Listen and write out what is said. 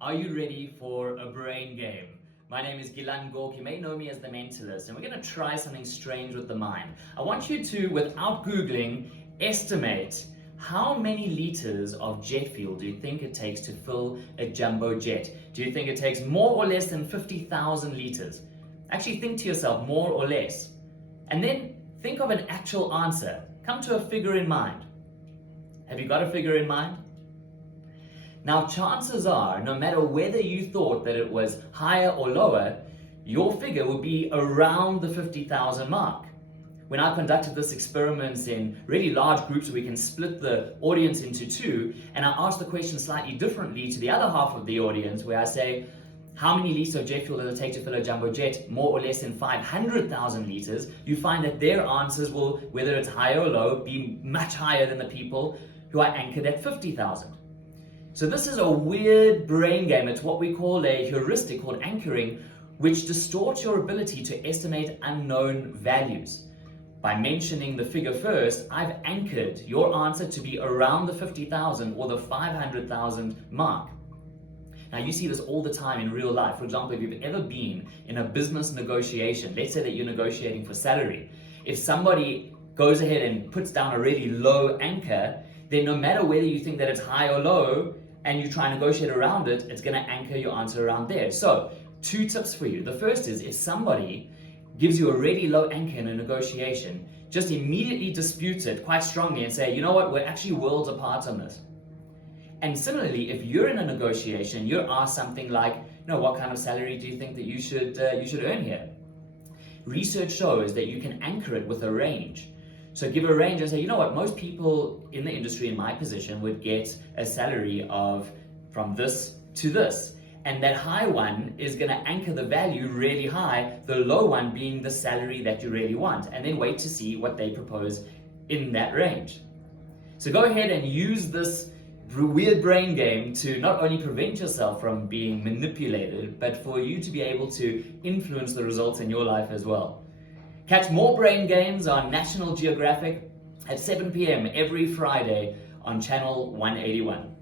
Are you ready for a brain game? My name is Gilan, Gork. You may know me as the mentalist, and we're going to try something strange with the mind. I want you to, without Googling, estimate how many liters of jet fuel do you think it takes to fill a jumbo jet? Do you think it takes more or less than 50,000 liters? Actually think to yourself, more or less. And then think of an actual answer. Come to a figure in mind. Have you got a figure in mind? Now, chances are, no matter whether you thought that it was higher or lower, your figure would be around the 50,000 mark. When I conducted this experiment in really large groups where we can split the audience into two, and I asked the question slightly differently to the other half of the audience, where I say, how many liters of jet fuel does it take to fill a jumbo jet? More or less than 500,000 liters. You find that their answers will, whether it's higher or low, be much higher than the people who are anchored at 50,000. So this is a weird brain game. It's what we call a heuristic called anchoring, which distorts your ability to estimate unknown values. By mentioning the figure first, I've anchored your answer to be around the 50,000 or the 500,000 mark. Now you see this all the time in real life. For example, if you've ever been in a business negotiation, let's say that you're negotiating for salary. If somebody goes ahead and puts down a really low anchor, then no matter whether you think that it's high or low and you try and negotiate around it, it's going to anchor your answer around there. So, two tips for you. The first is, if somebody gives you a really low anchor in a negotiation, just immediately dispute it quite strongly and say, you know what, we're actually worlds apart on this. And similarly, if you're in a negotiation, you're asked something like, what kind of salary do you think that you should earn here? Research shows that you can anchor it with a range. So give a range and say, most people in the industry in my position would get a salary of from this to this. And that high one is going to anchor the value really high, the low one being the salary that you really want. And then wait to see what they propose in that range. So go ahead and use this weird brain game to not only prevent yourself from being manipulated, but for you to be able to influence the results in your life as well. Catch more brain games on National Geographic at 7 p.m. every Friday on channel 181.